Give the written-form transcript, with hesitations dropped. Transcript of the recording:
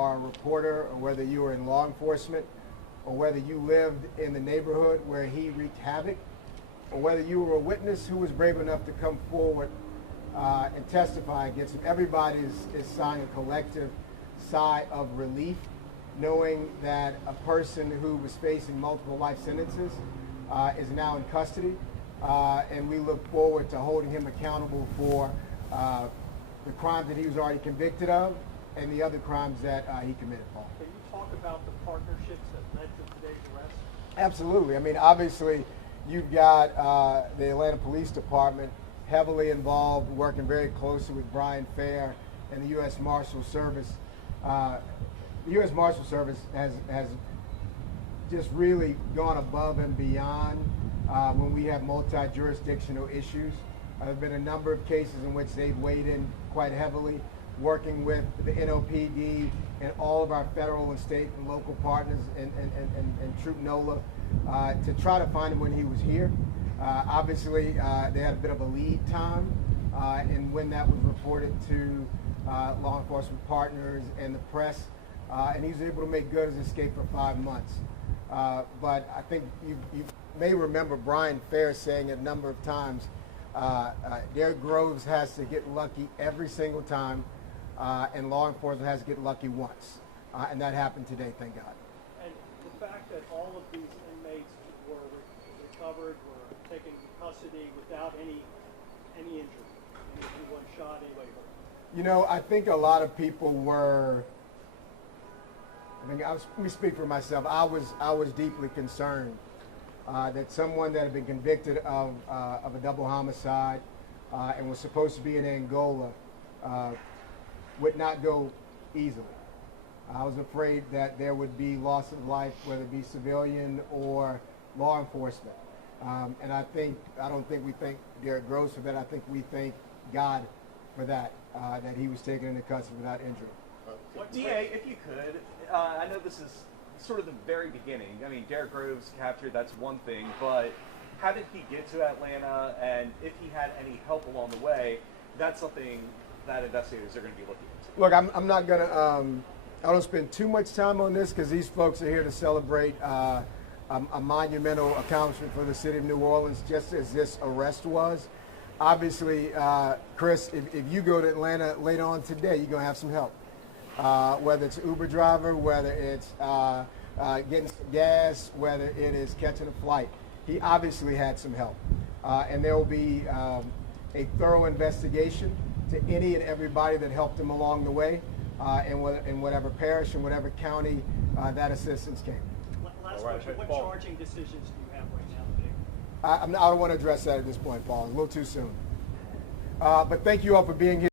are a reporter or whether you were in law enforcement or whether you lived in the neighborhood where he wreaked havoc or whether you were a witness who was brave enough to come forward and testify against him, everybody is sighing a collective sigh of relief knowing that a person who was facing multiple life sentences is now in custody, and we look forward to holding him accountable for the crimes that he was already convicted of and the other crimes that he committed, Paul. Can you talk about the partnerships that led to today's arrest? Absolutely. I mean, obviously, you've got the Atlanta Police Department heavily involved, working very closely with Brian Fair and the U.S. Marshal Service. The U.S. Marshal Service has just really gone above and beyond when we have multi-jurisdictional issues. There have been a number of cases in which they've weighed in quite heavily, working with the NOPD and all of our federal and state and local partners and Troop NOLA to try to find him when he was here. Obviously, they had a bit of a lead time in when that was reported to law enforcement partners and the press, and he was able to make good his escape for 5 months. But I think you may remember Brian Fair saying a number of times, Derrick Groves has to get lucky every single time, and law enforcement has to get lucky once. And that happened today, thank God. And the fact that all of these inmates were recovered, were taken into custody without any injury, anyone shot, anybody hurt. You know, I think a lot of people were. Let me speak for myself. I was deeply concerned that someone that had been convicted of a double homicide and was supposed to be in Angola would not go easily. I was afraid that there would be loss of life, whether it be civilian or law enforcement. And I don't think we thank Derrick Groves for that. I think we thank God for that, that he was taken into custody without injury. DA, if you could, I know this is sort of the very beginning. I mean, Derrick Groves captured, that's one thing, but how did he get to Atlanta, and if he had any help along the way, that's something that investigators are going to be looking into. Look, I'm not going to, I don't spend too much time on this because these folks are here to celebrate a monumental accomplishment for the city of New Orleans, just as this arrest was. Obviously, Chris, if you go to Atlanta later on today, you're going to have some help. Whether it's an Uber driver, whether it's getting some gas, whether it is catching a flight. He obviously had some help. And there will be a thorough investigation to any and everybody that helped him along the way in whatever parish and whatever county that assistance came. Last question, what charging decisions do you have right now, Dick? I don't want to address that at this point, Paul. It's a little too soon. But thank you all for being here.